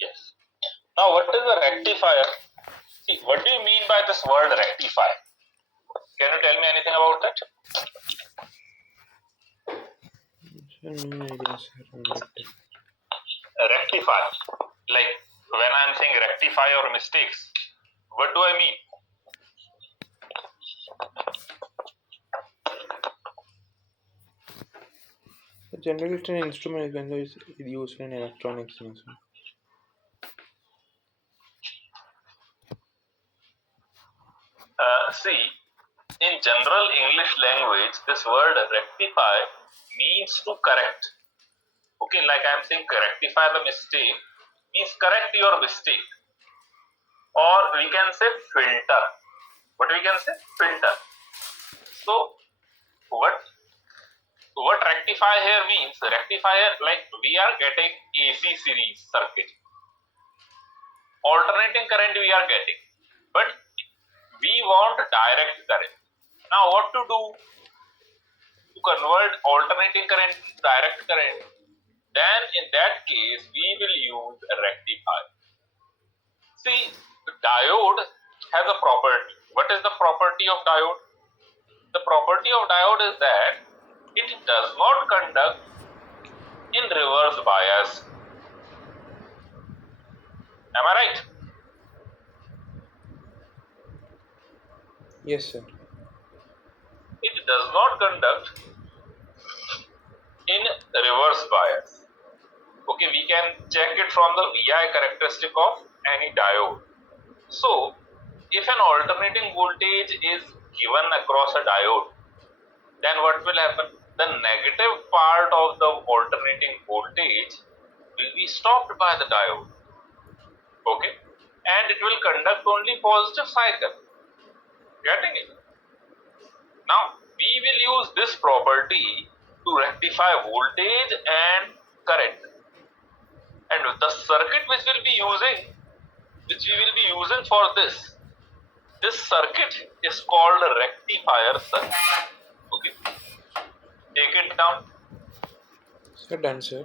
Yes. Now, what is a rectifier? See, what do you mean by this word rectify? Can you tell me anything about that? No idea, sir. Rectify. Like when I'm saying rectify or mistakes, what do I mean? Generally, it's an instrument when it's used in electronics. See, in general English language, this word rectify means to correct. Okay, like I'm saying rectify the mistake means correct your mistake. Or we can say filter. What we can say? Filter. So what rectify here means? Rectifier, like we are getting AC series circuit. Alternating current we are getting. But we want direct current. Now what to do to convert alternating current to direct current? Then in that case we will use a rectifier. See, the diode has a property. What is the property of diode? The property of diode is that it does not conduct in reverse bias. Am I right? Yes, sir. It does not conduct in reverse bias. Okay, we can check it from the VI characteristic of any diode. So, if an alternating voltage is given across a diode, then what will happen? The negative part of the alternating voltage will be stopped by the diode. Okay, and it will conduct only positive cycle. Getting it? Now, we will use this property to rectify voltage and current. And the circuit which we will be using for this circuit is called a rectifier circuit. Okay, take it down. Sir, done, sir.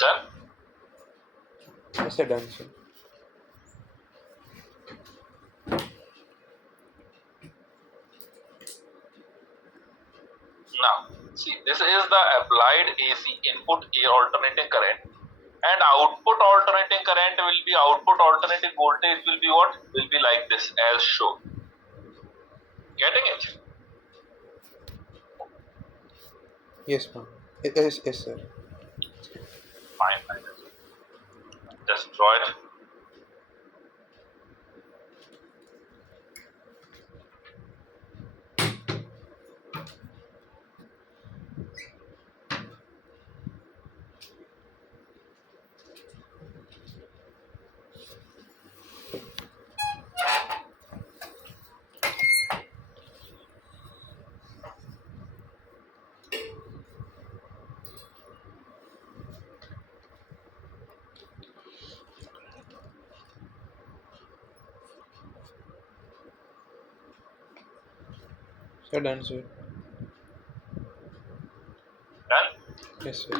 Done. Yes, sir, done, sir. Now, see, this is the applied AC input alternating current, and output alternating current will be output alternating voltage will be what? Will be like this as shown. Getting it? Yes, ma'am. Yes, sir. Fine. Just draw it. Sir, done, sir. Done. Yes, sir.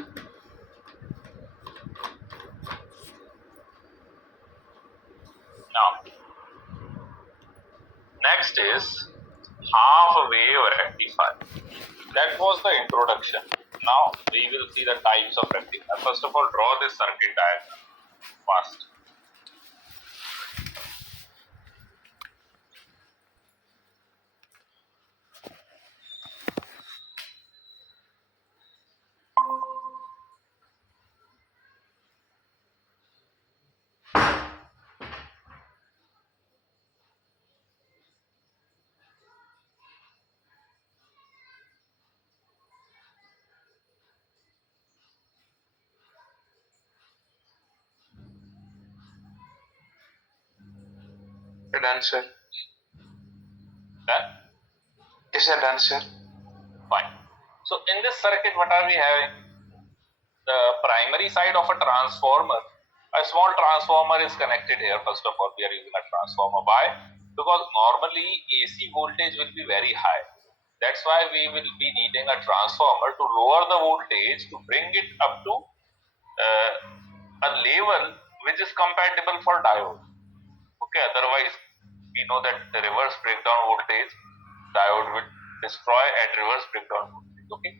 Now, next is half wave rectifier. That was the introduction. Now we will see the types of rectifier. First of all, draw this circuit diagram first. Done, sir. Done? Yes, sir, done, sir. Fine. So in this circuit, what are we having? The primary side of a transformer. A small transformer is connected here. First of all, we are using a transformer. Why? Because normally AC voltage will be very high. That's why we will be needing a transformer to lower the voltage to bring it up to a level which is compatible for diode. Okay, otherwise we know that the reverse breakdown voltage diode will destroy at reverse breakdown voltage. Okay,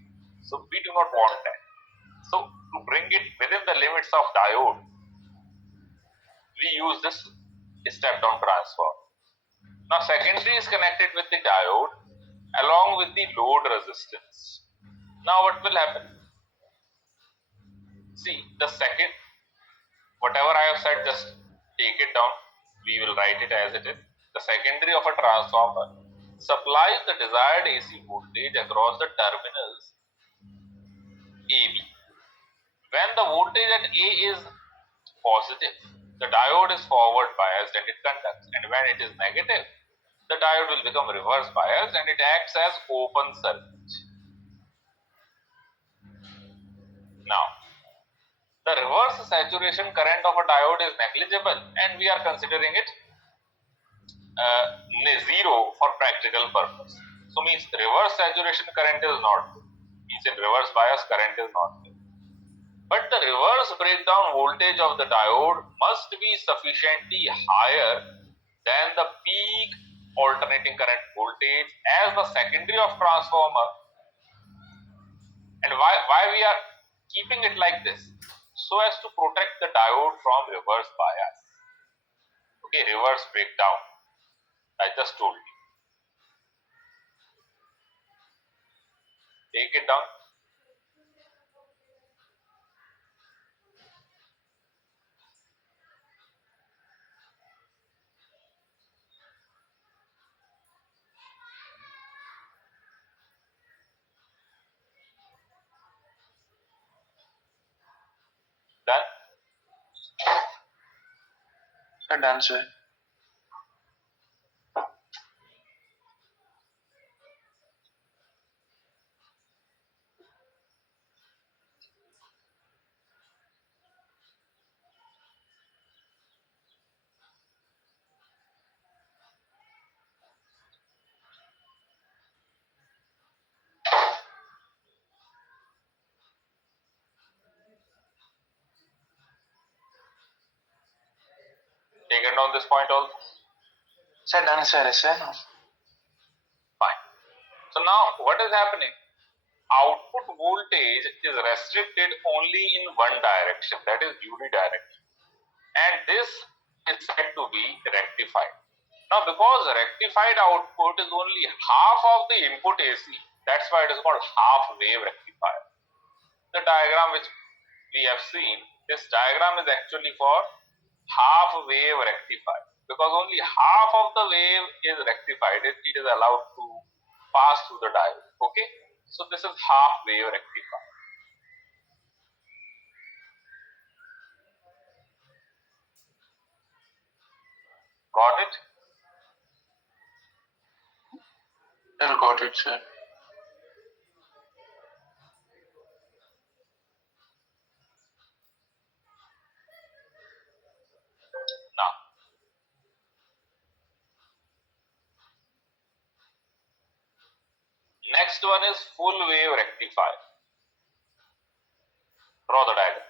so we do not want that. So to bring it within the limits of diode, we use this step down transformer. Now secondary is connected with the diode along with the load resistance. Now what will happen? See, the second, whatever I have said, just take it down. We will write it as it is. The secondary of a transformer supplies the desired AC voltage across the terminals AB. When the voltage at A is positive, the diode is forward biased and it conducts. And when it is negative, the diode will become reverse biased and it acts as open circuit. Now, the reverse saturation current of a diode is negligible and we are considering it zero for practical purpose. So means reverse saturation current is not good. Means in reverse bias current is not good. But the reverse breakdown voltage of the diode must be sufficiently higher than the peak alternating current voltage as the secondary of transformer. And why we are keeping it like this? So as to protect the diode from reverse bias. Okay, reverse breakdown. I just told you. Take it down. Done. Done, sir. Taken down this point also. Sir, done, sir. Sir. Fine. So now what is happening? Output voltage is restricted only in one direction, that is unidirectional. And this is said to be rectified. Now because rectified output is only half of the input AC, that's why it is called half wave rectifier. The diagram which we have seen, this diagram is actually for half wave rectifier, because only half of the wave is rectified, it is allowed to pass through the diode. Okay, so this is half wave rectifier. Got it? I got it, sir. Now next one is full wave rectifier. Draw the diagram.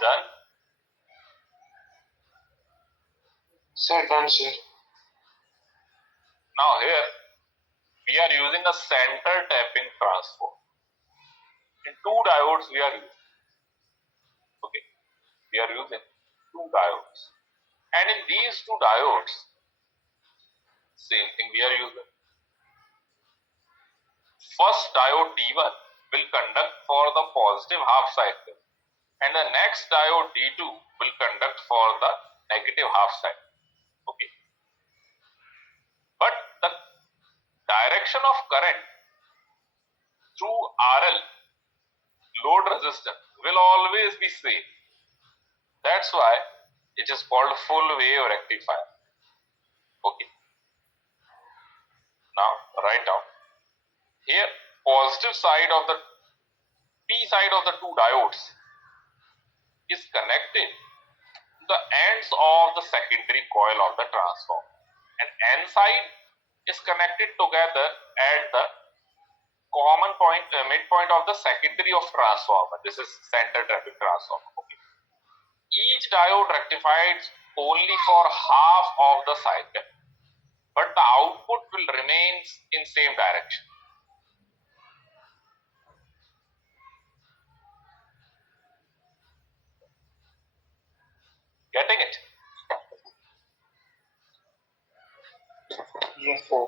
done. Sir, done, sir. Now here we are using a center tapping transform. In two diodes we are using. Okay, we are using two diodes, and in these two diodes, same thing we are using. First diode D1 will conduct for the positive half cycle, and the next diode D2 will conduct for the negative half cycle. Okay, but the direction of current through RL load resistance will always be same. That's why it is called full wave rectifier. Okay, now write down here positive side of the P side of the two diodes is connected to the ends of the secondary coil of the transformer, and N side is connected together at the common point midpoint of the secondary of transformer. This is center tapping transformer. Okay. Each diode rectifies only for half of the cycle, but the output will remain in same direction. Getting it? Yes, sir.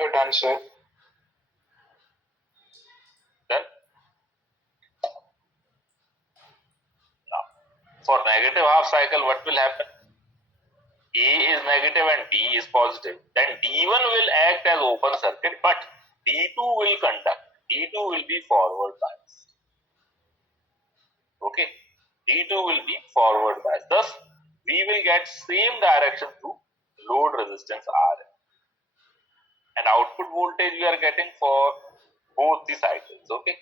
You're done, sir. Then now for negative half cycle, what will happen? A is negative and D is positive. Then D1 will act as open circuit, but D2 will conduct. D2 will be forward bias. Okay, D2 will be forward bias. Thus, we will get same direction through load resistance R, and output voltage we are getting for both the cycles. Okay.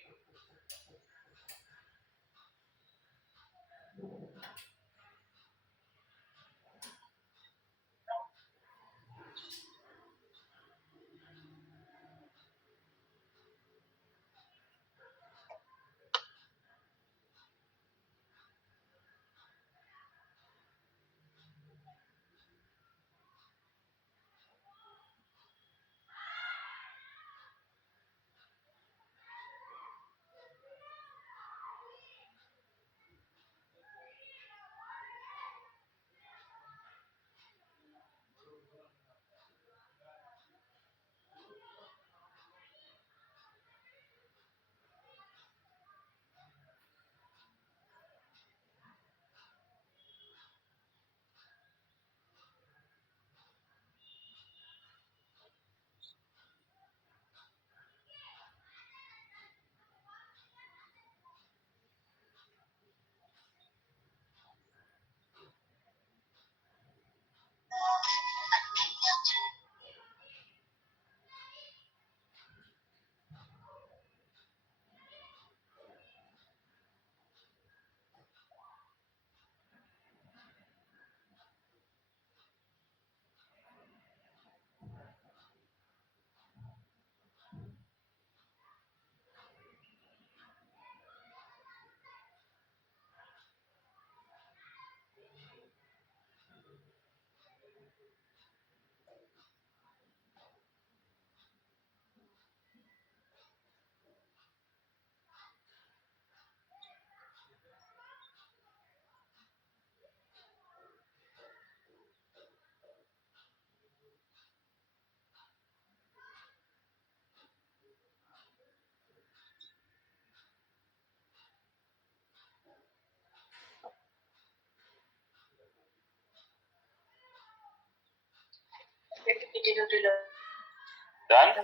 Done?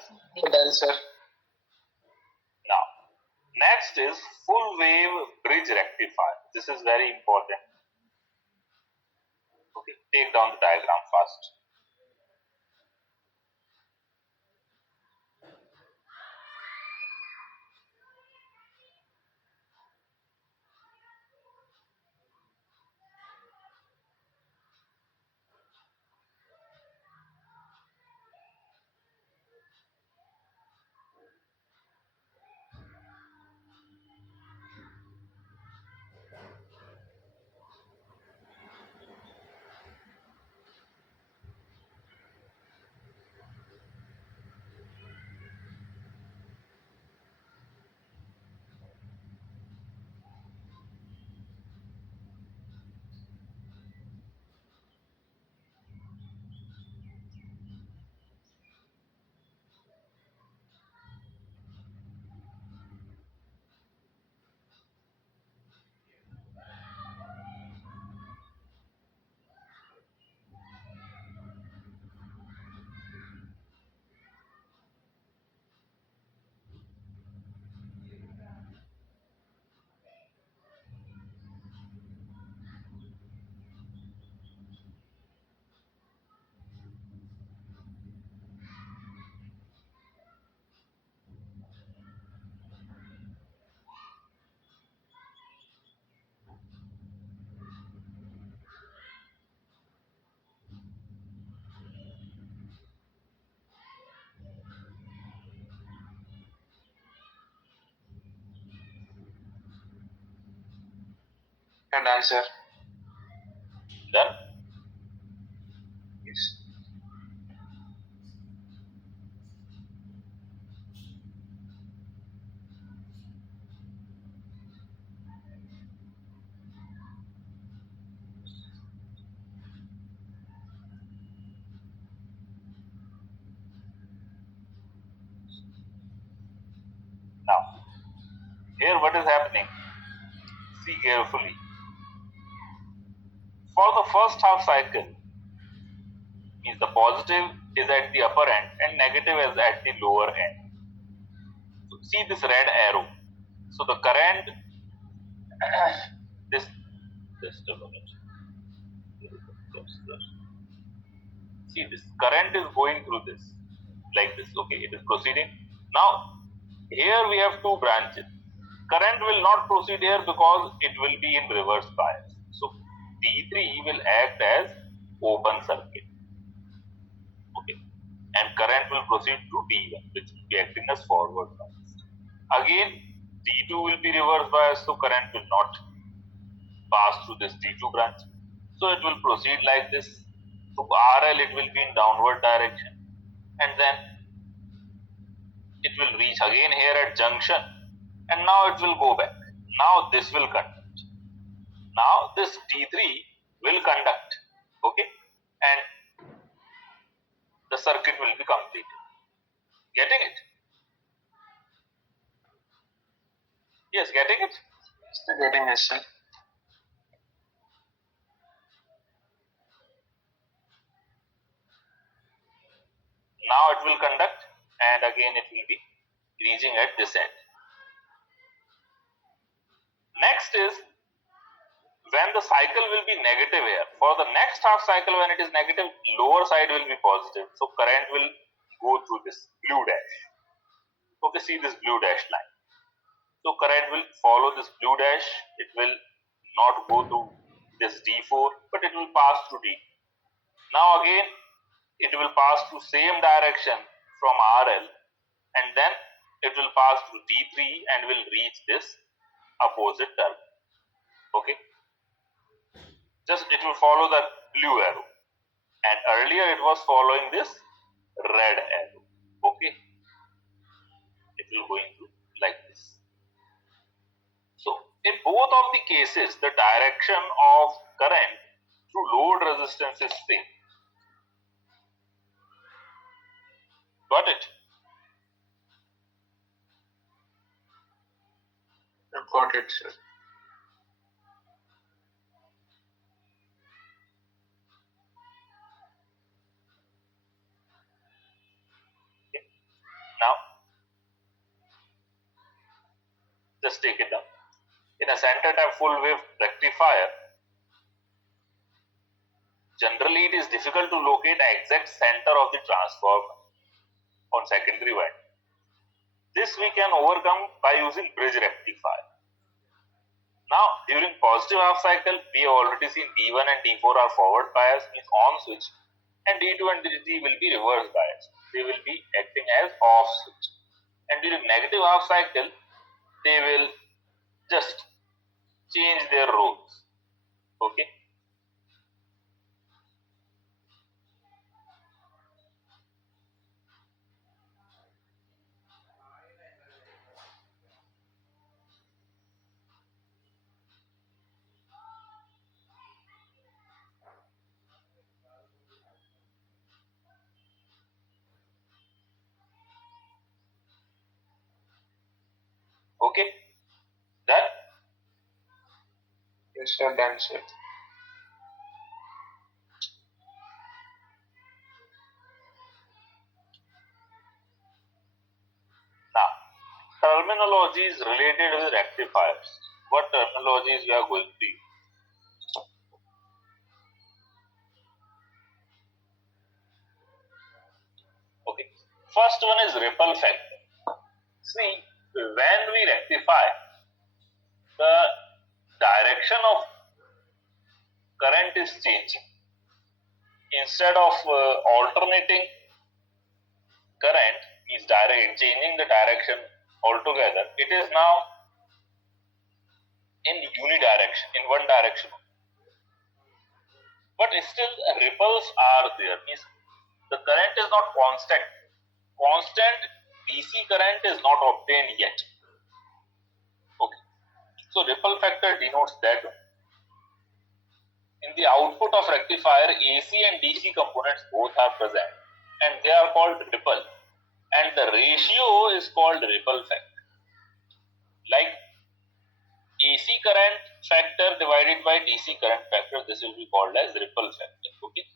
Done, sir. Now, next is full wave bridge rectifier. This is very important. Okay, take down the diagram first. And answer. Done? Yes. Now, here what is happening? See carefully. For the first half cycle, means the positive is at the upper end and negative is at the lower end. So see this red arrow. So the current, this, just a minute. See this current is going through this, like this. Okay, it is proceeding. Now, here we have two branches. Current will not proceed here because it will be in reverse bias. So D3 will act as open circuit. Okay, and current will proceed to D1, which will be acting as forward bias. Again, D2 will be reverse bias, so current will not pass through this D2 branch. So it will proceed like this. To RL, it will be in downward direction, and then it will reach again here at junction, and now it will go back. Now this will conduct. Now this D3 will conduct. Okay, and the circuit will be completed. Getting it? Yes, getting it? Still getting this, sir. Now it will conduct, and again it will be reaching at this end. Next is when the cycle will be negative here. For the next half cycle, when it is negative, lower side will be positive. So current will go through this blue dash. Okay, see this blue dash line. So current will follow this blue dash. It will not go through this D4, but it will pass through D. Now again, it will pass through same direction from RL, and then it will pass through D3 and will reach this opposite terminal. Okay, just it will follow the blue arrow, and earlier it was following this red arrow. Okay, it will going through like this. So in both of the cases, the direction of current through load resistance is same. Got it? I've got it, sir. Okay. Now just take it down. In a center tap full wave rectifier, Generally, it is difficult to locate the exact center of the transformer on secondary winding. This we can overcome by using bridge rectifier. Now, during positive half cycle, we have already seen D1 and D4 are forward bias, means on switch, and D2 and D3 will be reverse bias. They will be acting as off switch. And during negative half cycle, they will just change their roles. Okay. Okay. Done. Yes, sir, done, sir. Now, terminology is related with rectifiers. What terminologies we are going to use? Okay. First one is ripple factor. See, when we rectify, the direction of current is changing. Instead of alternating current is changing the direction altogether, it is now in unidirection, in one direction. But still ripples are there. Means the current is not constant. Constant DC current is not obtained yet. Okay. So ripple factor denotes that. In the output of rectifier, AC and DC components both are present and they are called ripple. And the ratio is called ripple factor. Like AC current factor divided by DC current factor, this will be called as ripple factor. Okay.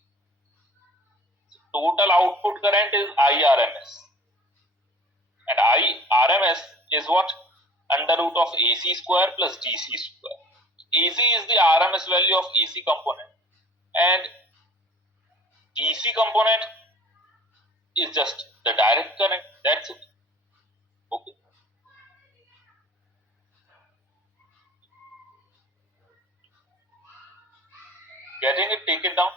So total output current is IRMS. And IRMS is what? Under root of AC square plus DC square. AC is the RMS value of AC component and DC component is just the direct current. That's it. Okay. Getting it, take it down.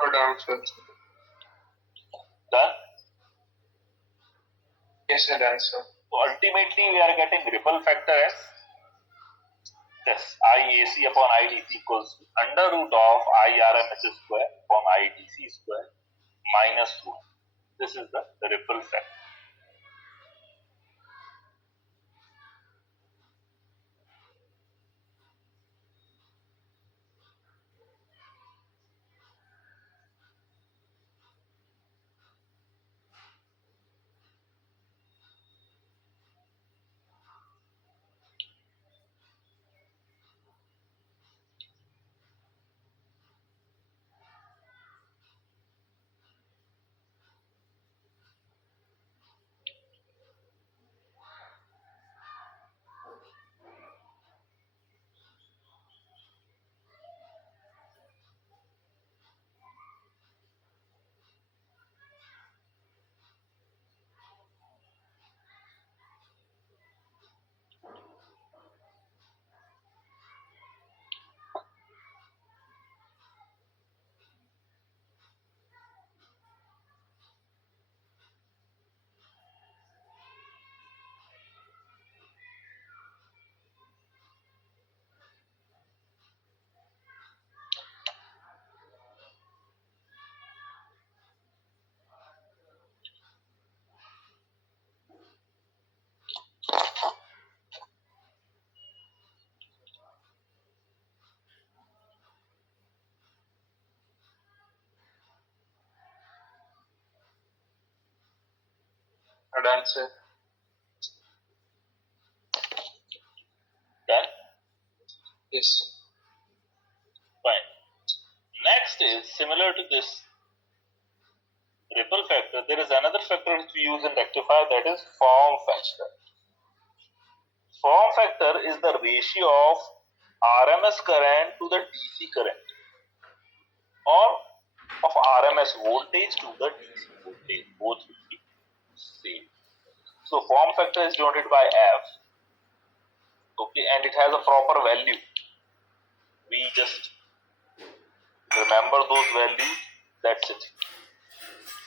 No down, sir. Done. Yes, sir, done, sir. So ultimately we are getting ripple factor as this IAC upon IDC equals under root of IRMS square upon IDC square minus 2. This is the ripple factor. answer. Done? Yes. Fine. Next is similar to this ripple factor. There is another factor which we use in rectifier, that is form factor. Form factor is the ratio of RMS current to the DC current, or of RMS voltage to the DC voltage. Both will be same. So form factor is denoted by F. Okay, and it has a proper value. We just remember those values. That's it.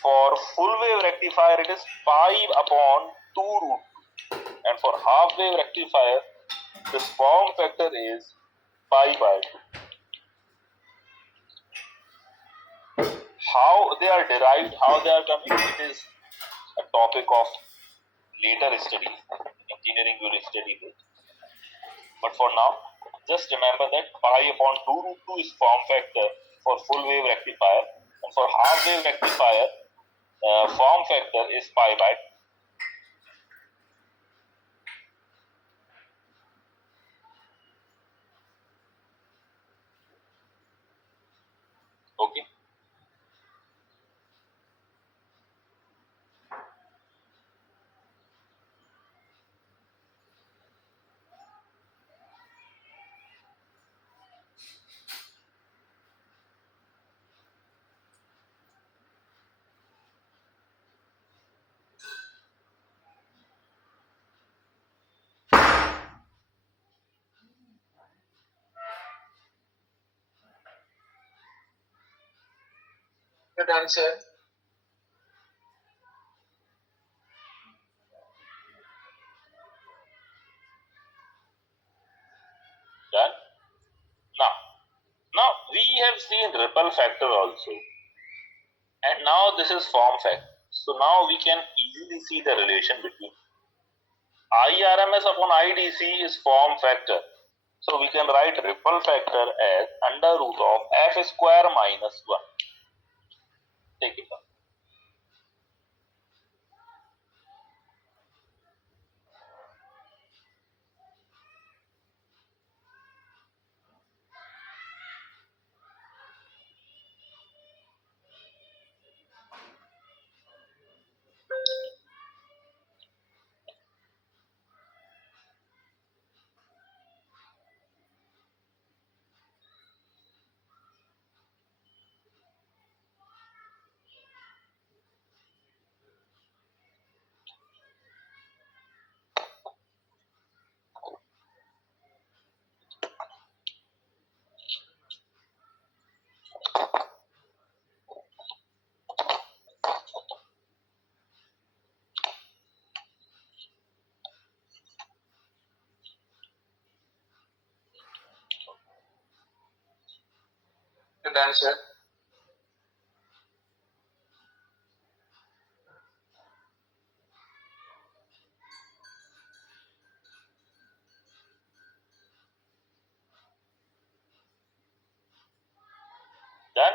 For full wave rectifier, it is pi upon 2 root 2. And for half wave rectifier, this form factor is pi by 2. How they are derived, how they are coming, it is a topic of later studies. Engineering will study it. But for now, just remember that pi upon 2 root 2 is form factor for full wave rectifier, and for half wave rectifier, form factor is pi by 2. Okay. Good answer. Done. Now we have seen ripple factor also, and now this is form factor. So now we can easily see the relation between IRMS upon IDC is form factor. So we can write ripple factor as under root of F square minus 1. Take it up. Good answer. Done.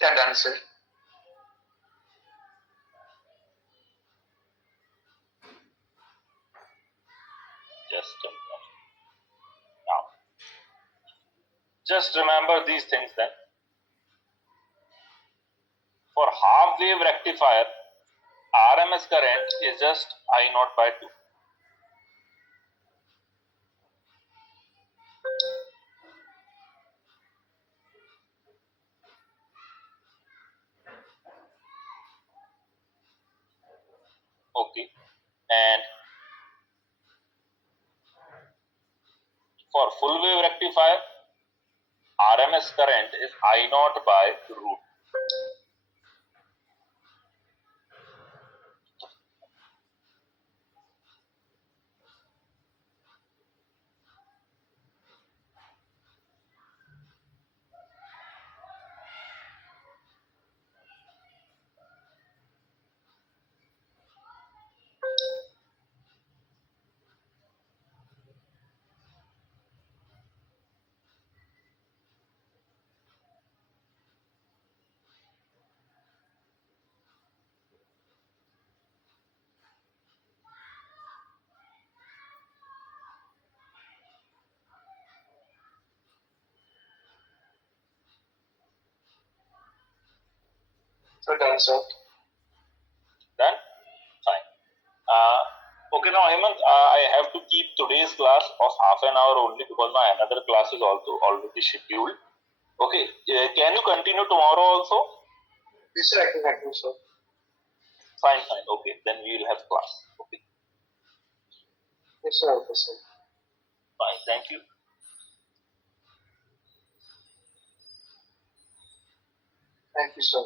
That answer. Just a minute. Now, just remember these things then. For half wave rectifier, RMS current is just I naught by 2. Okay. And for full wave rectifier, RMS current is I naught by root. So done, sir. Done? Fine. Okay, now Hemant, I have to keep today's class of half an hour only because my another class is also already scheduled. Okay, can you continue tomorrow also? Yes, sir, I can continue, sir. Fine, fine. Okay, then we will have class. Okay. Yes, sir. Okay, sir. Fine, thank you. Thank you, sir.